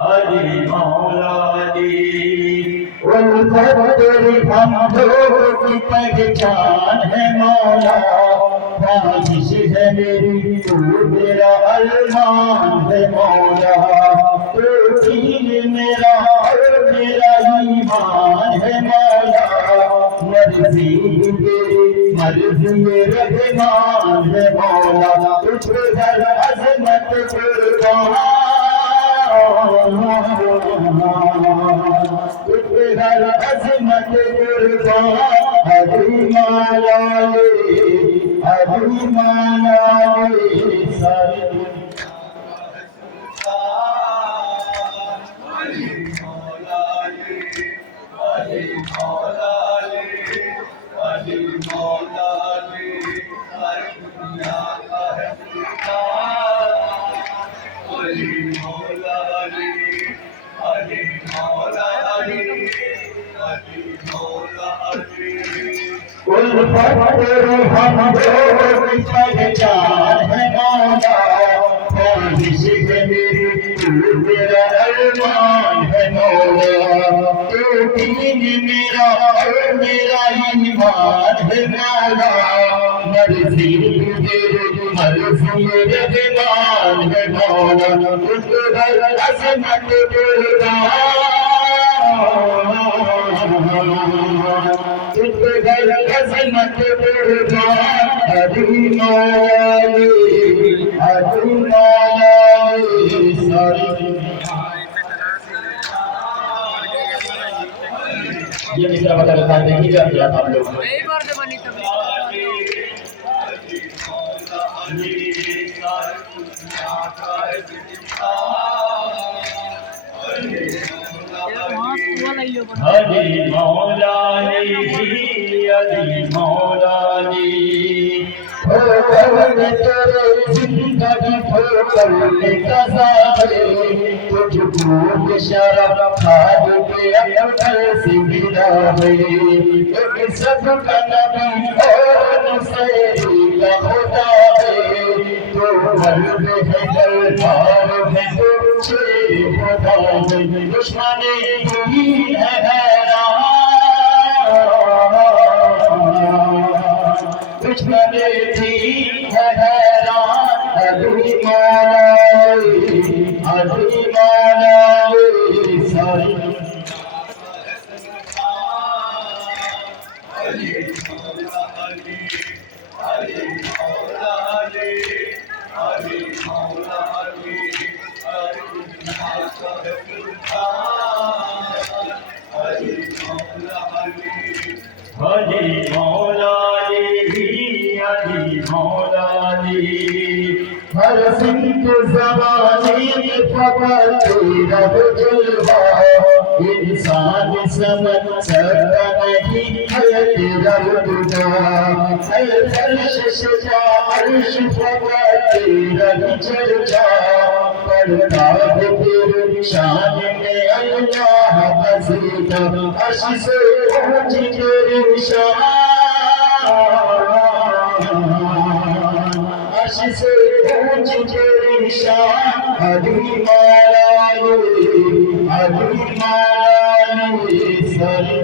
अली मौला जी उल्फत तेरी हम लोगों की पहचान है मौला ख्वाहिश है मेरी तू मेरा अरमान है मौला तू दीन मेरा और मेरा ईमान है मौला मर्जी तेरी मर्जी रहमान है मौला तुझ पर अज़मत कुर्बान हर अज़मत कुर्बान हरी माला सारी उल्फत तेरी हम लोगों की पहचान है मौला ख्वाहिश है मेरी तू मेरा अरमान है मौला तू दीन मेरा और मेरा ईमान है मौला मर्जी तेरी मर्जी रहमान है मौला तुझ पर अज़मत कुर्बान अज़मत कुर्बान हरी मौला सारी ये मिश्रा बता रहा था देखिए क्या किया था हम लोग अली मौला अली मौला तेरे जिंदगी करने का सारे तुझको शराब खाद के अकल से गिरा है सब का नबी और से का खुदा है तो मर्द है दरबार है तुझे खुदा है दुश्मन ही है हैरान दुश्मन ही है हैरान अली मौला सारी अली मौला हर सिंह ज़माने में फकत तेरा जलवा इंसान समझ सकता नहीं है तेरा रुतबा है फर्श सजा अर्श फकत तेरा चर्चा पढ़ता है तेरी शान में अल्लाह बसीता अर्श से ऊंची तेरी शान से ऊंच तेरी शान अली मौला सारी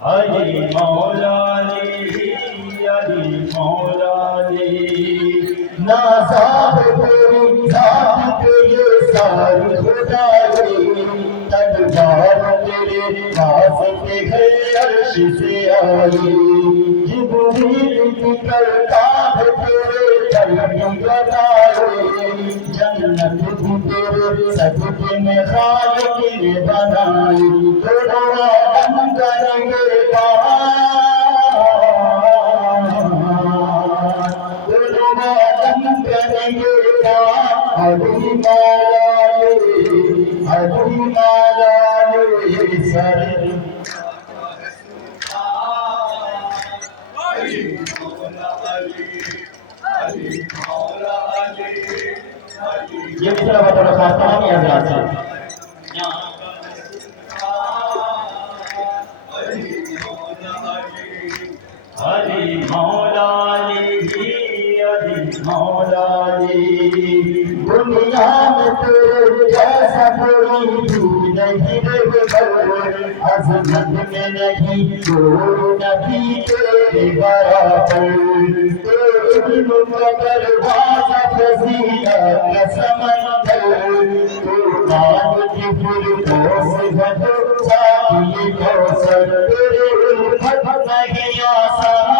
अली मौला नाज़ाब तेरी ज़ात पे ये सारी खुदाई तदबार तेरे पास पे है अर्श से आई जिब्रील की करता है तेरे कलम बताए जन्नत भी तेरे सदक़े में खालिक ने बनाई तो आदम करेंगे आलम करेंगे अली मौला ले सर ये मिसरा बता खास तमाम हजरात से अली मौला दुनिया में तेरे जैसा कोई भी नहीं रे अज़मत में नहीं कोई नबी तेरे बराबर तेरे मुक़द्दर दरवाज़ा फज़ीलत का समंदर तू मान की फिरदौस है साक़ी कौसर तेरे उल्फत नहीं आसान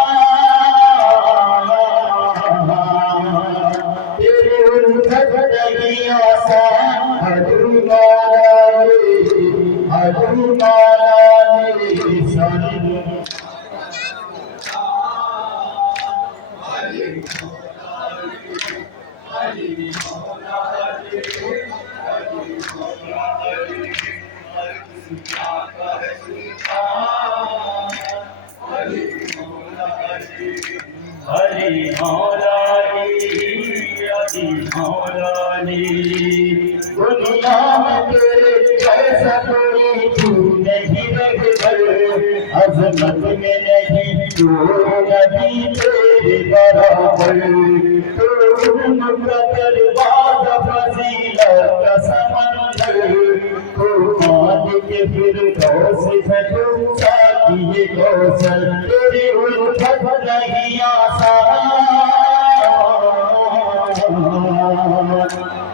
दुनिया में तेरे जैसा कोई तू नहीं रहे अज़मत में नहीं कोई नबी तेरे बराबर तू मुक़द्दर दरवाज़ा फज़ीलत का समंदर तू मालिक फिरदौस है तू साक़ी कौसर तेरी उल्फत नहीं आसान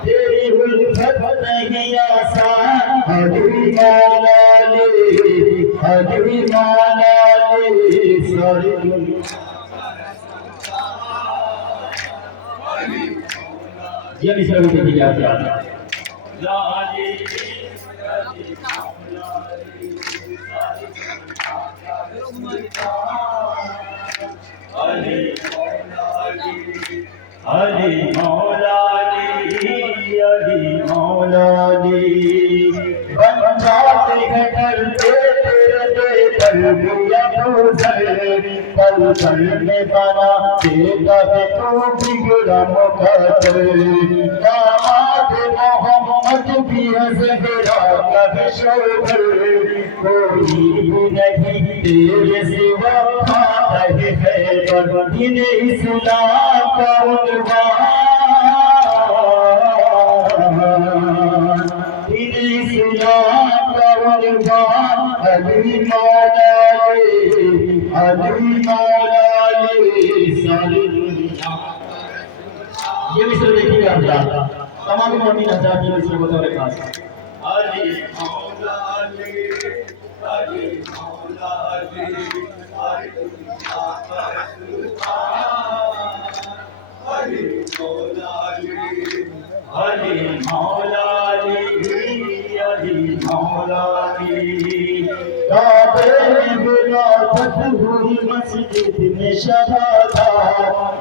तेरी उल्फत नहीं आसान अली मौला ले सारी ये मिसरा भी देखिए आप अली मौला बन जाते हैं डरते तेरे तरबिया पल पल में बना देता है तू बिगड़ा मुकद्दर दामाद मोहम्मद भी है ज़हरा का भी शोभर कोई भी नहीं तेरे सिवा रहे है दिन इस्लाम का उन्वान अली मौला ले सारी ये मिसर देखिए आप तमाम मोमिन हज़रात ये मिसर बतौर खास अली मौला ले मस्जिद में शहादा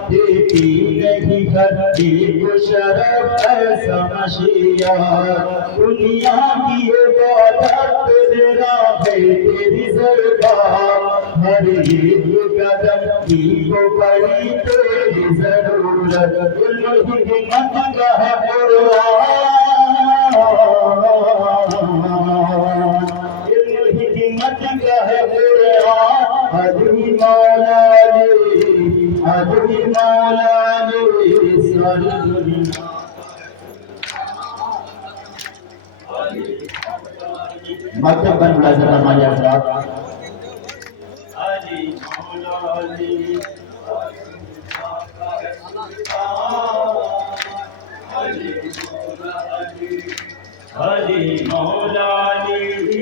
देती नहीं करती वो शरफ ऐसा मशीया दुनिया की इबादत तेरा है तेरी ज़रबा हर एक कदम की को बड़ी तेरी ज़रूरत हिम्मत का है हिम्मत का है अली मौला ले सारी दुनिया मकतब बन मुलाज़िम हमारे हज़रात अली मौला ले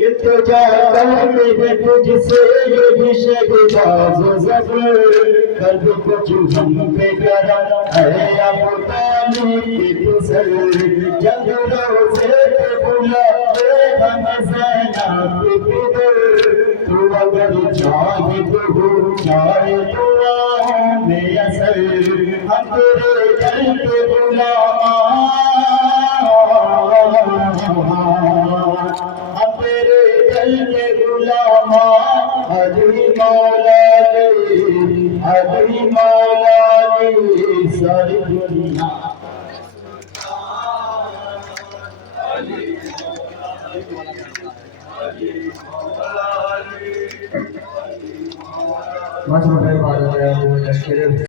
इल्तिजा करते हैं तुझसे ये भी शहबाज़ ज़फ़र कल्ब कुछ हम पे गरम है अबू तालिब की तुसर जंग रोज़े पे बुलाते हम ज़ैनब की फिक्र तू अगर शाहिद हूँ चाहे दुआओं में असर हम तेरे दर के गुलाम हम तेरे दर के गुलाम अली मौला ने सारी दुनिया Mas não vai embora,